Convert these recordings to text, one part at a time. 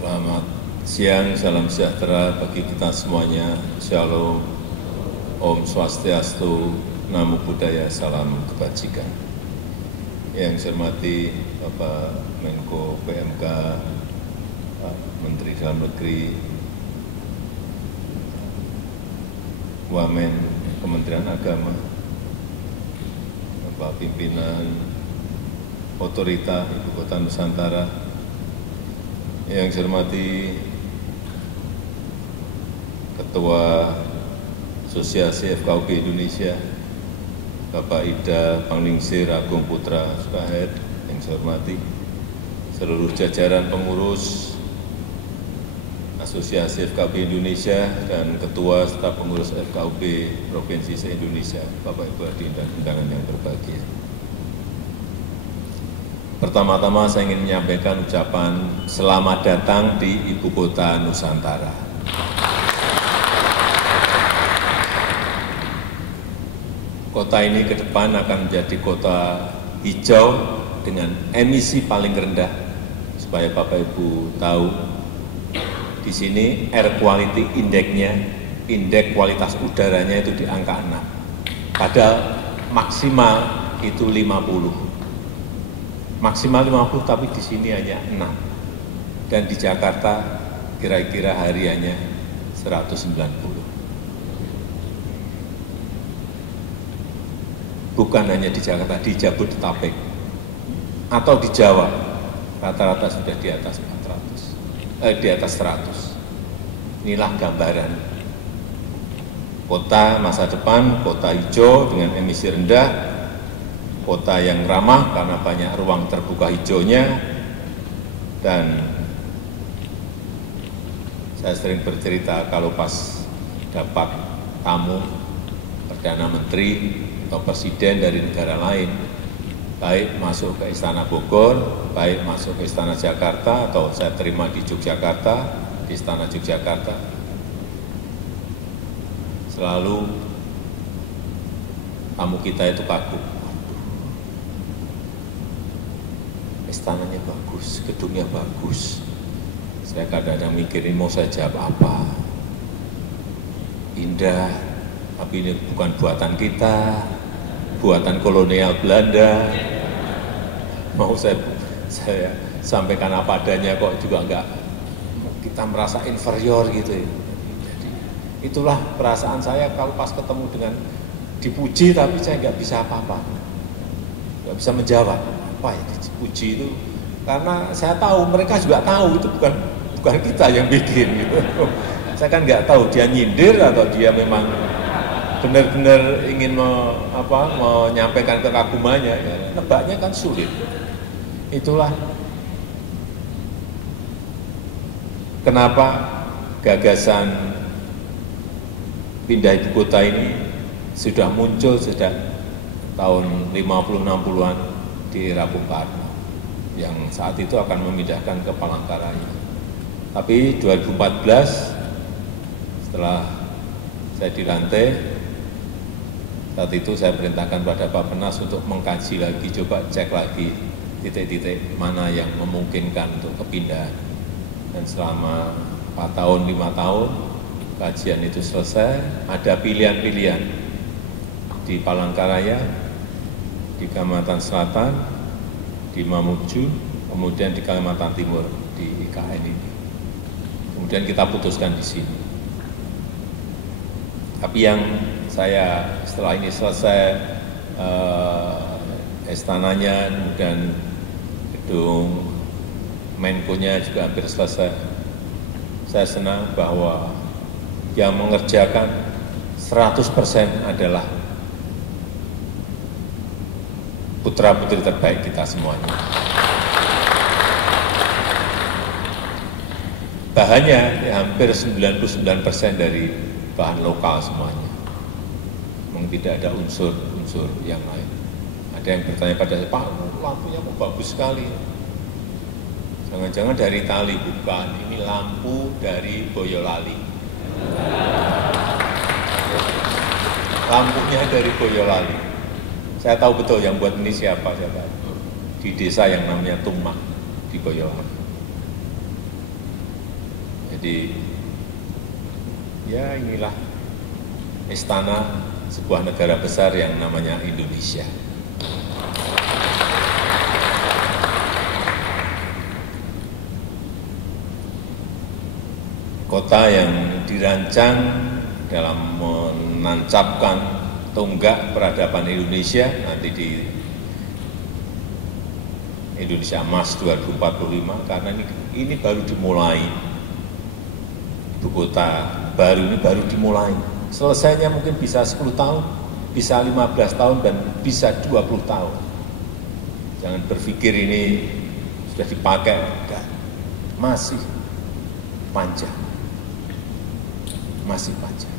Selamat siang, salam sejahtera bagi kita semuanya. Shalom, Om Swastiastu, Namo Buddhaya, salam kebajikan. Yang saya hormati Bapak Menko PMK, Pak Menteri Dalam Negeri, Wamen Kementerian Agama, Bapak Pimpinan Otorita Ibu Kota Nusantara, yang saya hormati Ketua Asosiasi FKUB Indonesia, Bapak Ida Panglingsir Agung Putra Sukahed, yang saya hormati seluruh jajaran pengurus Asosiasi FKUB Indonesia dan Ketua Staf Pengurus FKUB Provinsi se-Indonesia, Bapak Ibu hadirin dan undangan yang berbahagia. Pertama-tama saya ingin menyampaikan ucapan selamat datang di Ibu Kota Nusantara. Kota ini ke depan akan menjadi kota hijau dengan emisi paling rendah. Supaya Bapak Ibu tahu, di sini air quality index-nya, indeks kualitas udaranya itu di angka 6. Padahal maksimal itu 50. Maksimal 50, tapi di sini hanya 6. Dan di Jakarta kira-kira hariannya 190. Bukan hanya di Jakarta, di Jabodetabek atau di Jawa rata-rata sudah di atas 400, di atas 100. Inilah gambaran kota masa depan, kota hijau dengan emisi rendah, kota yang ramah karena banyak ruang terbuka hijaunya. Dan saya sering bercerita kalau pas dapat tamu Perdana Menteri atau Presiden dari negara lain, baik masuk ke Istana Bogor, baik masuk ke Istana Jakarta, atau saya terima di Yogyakarta, di Istana Yogyakarta, selalu tamu kita itu kagum. Istananya bagus, gedungnya bagus. Saya kadang-kadang mikirin mau saya jawab apa. Indah, tapi ini bukan buatan kita, buatan kolonial Belanda. Mau saya sampaikan apa adanya kok juga enggak, kita merasa inferior gitu ya. Jadi itulah perasaan saya kalau pas ketemu dengan dipuji tapi saya nggak bisa apa-apa, nggak bisa menjawab apa ya dipuji itu, karena saya tahu mereka juga tahu itu bukan kita yang bikin gitu. Saya kan nggak tahu dia nyindir atau dia memang benar-benar ingin menyampaikan kekagumannya. Ya, nebaknya kan sulit. Itulah kenapa gagasan pindah ibu kota ini sudah muncul sejak tahun 50-60-an di era Bung Karno, yang saat itu akan memindahkan ke Palangkaraya. Tapi 2014 setelah saya dilantik, saat itu saya perintahkan pada Pak Penas untuk mengkaji lagi, coba cek lagi titik-titik mana yang memungkinkan untuk kepindahan. Dan selama 4 tahun, 5 tahun, kajian itu selesai, ada pilihan-pilihan di Palangkaraya, di Kalimantan Selatan, di Mamuju, kemudian di Kalimantan Timur, di IKN ini. Kemudian kita putuskan di sini. Tapi yang saya setelah ini selesai, istananya, kemudian gedung Menko-nya juga hampir selesai. Saya senang bahwa yang mengerjakan 100% adalah putra-putri terbaik kita semuanya. Bahannya ya, hampir 99% dari bahan lokal semuanya. Memang tidak ada unsur-unsur yang lain. Ada yang bertanya pada saya, Pak, lampunya kok bagus sekali. Jangan-jangan dari Itali, bukan. Ini lampu dari Boyolali. Lampunya dari Boyolali. Saya tahu betul yang buat ini siapa, saya tahu. Di desa yang namanya Tumak, di Boyolali. Jadi ya inilah istana sebuah negara besar yang namanya Indonesia. Kota yang dirancang dalam menancapkan tonggak peradaban Indonesia nanti di Indonesia Emas 2045, karena ini baru dimulai. Ibu kota baru ini baru dimulai. Selesainya mungkin bisa 10 tahun, bisa 15 tahun, dan bisa 20 tahun. Jangan berpikir ini sudah dipakai, enggak. Masih panjang. Masih panjang.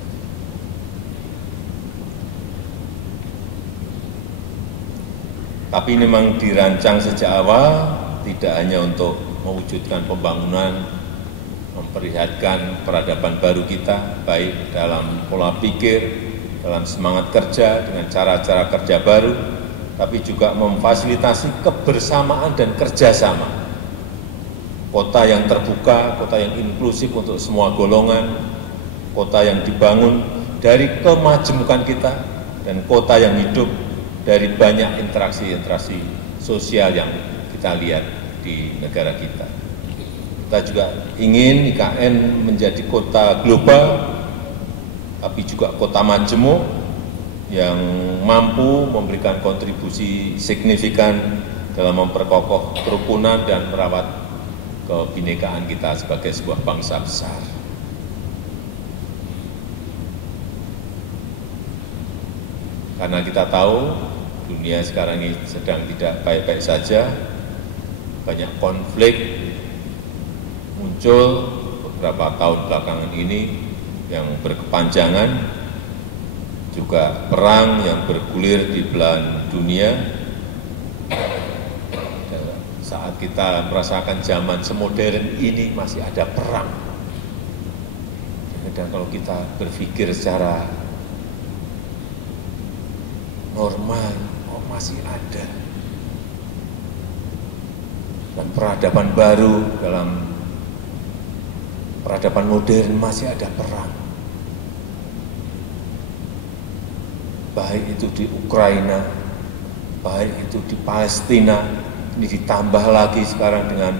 Tapi memang dirancang sejak awal tidak hanya untuk mewujudkan pembangunan, memperlihatkan peradaban baru kita, baik dalam pola pikir, dalam semangat kerja, dengan cara-cara kerja baru, tapi juga memfasilitasi kebersamaan dan kerjasama. Kota yang terbuka, kota yang inklusif untuk semua golongan, kota yang dibangun dari kemajemukan kita, dan kota yang hidup dari banyak interaksi-interaksi sosial yang kita lihat di negara kita. Kita juga ingin IKN menjadi kota global, tapi juga kota majemuk yang mampu memberikan kontribusi signifikan dalam memperkokoh kerukunan dan merawat kebinekaan kita sebagai sebuah bangsa besar. Karena kita tahu dunia sekarang ini sedang tidak baik-baik saja, banyak konflik muncul beberapa tahun belakangan ini yang berkepanjangan, juga perang yang bergulir di belahan dunia. Saat kita merasakan zaman semodern ini masih ada perang. Dan kalau kita berpikir secara normal, oh masih ada. Dan peradaban baru, dalam peradaban modern masih ada perang. Baik itu di Ukraina, baik itu di Palestina, ini ditambah lagi sekarang dengan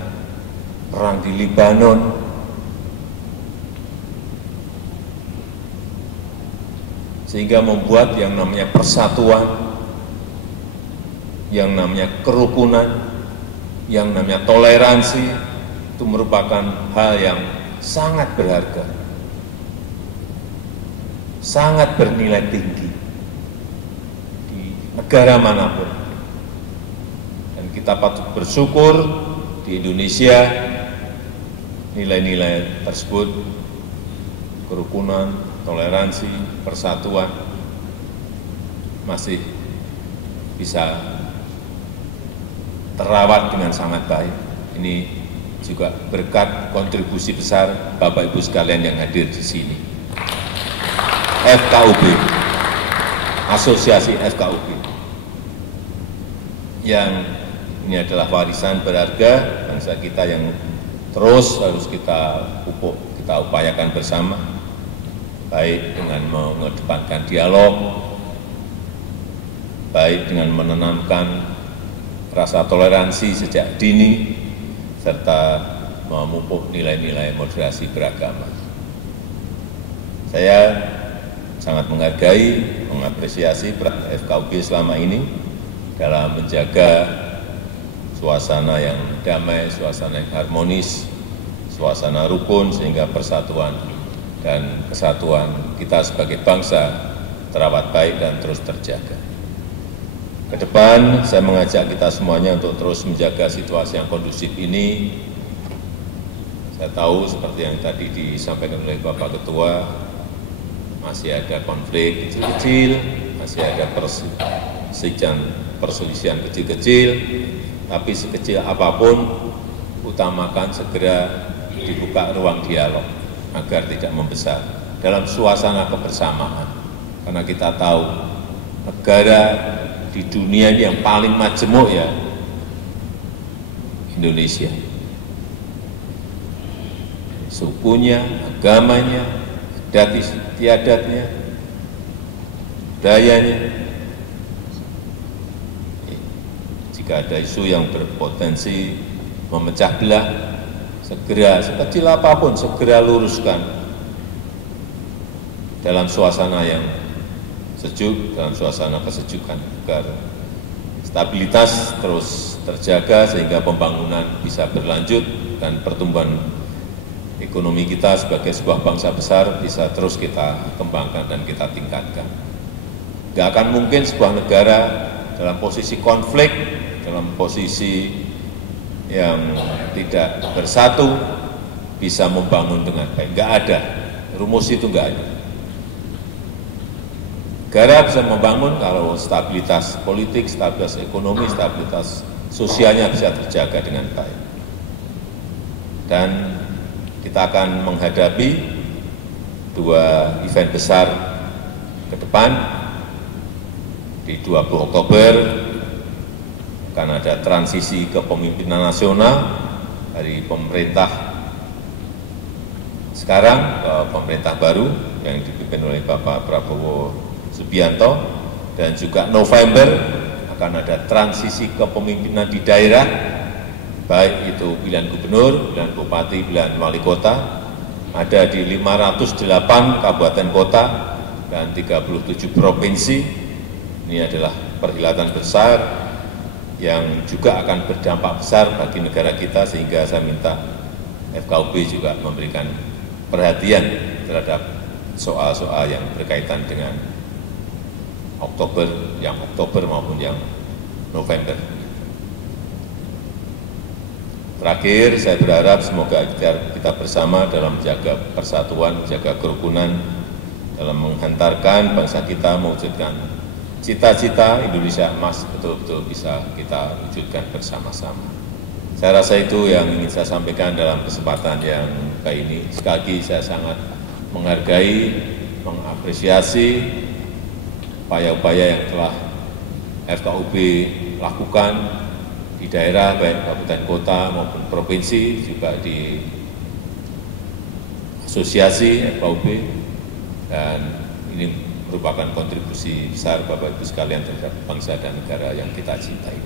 perang di Lebanon. Sehingga membuat yang namanya persatuan, yang namanya kerukunan, yang namanya toleransi, itu merupakan hal yang sangat berharga, sangat bernilai tinggi di negara manapun. Dan kita patut bersyukur di Indonesia nilai-nilai tersebut, kerukunan, toleransi, persatuan, masih bisa terawat dengan sangat baik. Ini juga berkat kontribusi besar Bapak Ibu sekalian yang hadir di sini. FKUB, Asosiasi FKUB, yang ini adalah warisan berharga bangsa kita yang terus harus kita pupuk, kita upayakan bersama, baik dengan mengedepankan dialog, baik dengan menanamkan rasa toleransi sejak dini, serta memupuk nilai-nilai moderasi beragama. Saya sangat menghargai, mengapresiasi peran FKUB selama ini dalam menjaga suasana yang damai, suasana yang harmonis, suasana rukun, sehingga persatuan dan kesatuan kita sebagai bangsa terawat baik dan terus terjaga. Ke depan, saya mengajak kita semuanya untuk terus menjaga situasi yang kondusif ini. Saya tahu seperti yang tadi disampaikan oleh Bapak Ketua, masih ada konflik kecil-kecil, masih ada perselisihan kecil-kecil, tapi sekecil apapun, utamakan segera dibuka ruang dialog agar tidak membesar dalam suasana kebersamaan. Karena kita tahu negara di dunia ini yang paling majemuk ya Indonesia. sukunya, agamanya, adat istiadatnya, budayanya. Jika ada isu yang berpotensi memecah belah, segera, sekecil apapun, segera luruskan dalam suasana yang sejuk, dalam suasana kesejukan, agar stabilitas terus terjaga sehingga pembangunan bisa berlanjut dan pertumbuhan ekonomi kita sebagai sebuah bangsa besar bisa terus kita kembangkan dan kita tingkatkan. Tidak akan mungkin sebuah negara dalam posisi konflik, dalam posisi yang tidak bersatu bisa membangun dengan baik. Nggak ada, rumus itu nggak ada. Negara bisa membangun kalau stabilitas politik, stabilitas ekonomi, stabilitas sosialnya bisa terjaga dengan baik. Dan kita akan menghadapi dua event besar ke depan. Di 20 Oktober akan ada transisi kepemimpinan nasional dari pemerintah sekarang ke pemerintah baru yang dipimpin oleh Bapak Prabowo Subianto, dan juga November akan ada transisi kepemimpinan di daerah, baik itu pilihan gubernur, pilihan bupati, pilihan wali kota, ada di 508 kabupaten kota dan 37 provinsi. Ini adalah perhelatan besar yang juga akan berdampak besar bagi negara kita, sehingga saya minta FKUB juga memberikan perhatian terhadap soal-soal yang berkaitan dengan Oktober maupun yang November. Terakhir, saya berharap semoga kita bersama dalam menjaga persatuan, menjaga kerukunan, dalam menghantarkan bangsa kita mewujudkan cita-cita Indonesia emas betul-betul bisa kita wujudkan bersama-sama. Saya rasa itu yang ingin saya sampaikan dalam kesempatan yang baik ini. Sekali lagi saya sangat menghargai, mengapresiasi upaya-upaya yang telah FKUB lakukan di daerah, baik kabupaten kota maupun provinsi, juga di asosiasi FKUB, dan ini merupakan kontribusi besar Bapak Ibu sekalian terhadap bangsa dan negara yang kita cintai.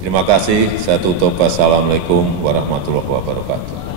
Terima kasih, saya tutup. Wassalamualaikum warahmatullahi wabarakatuh.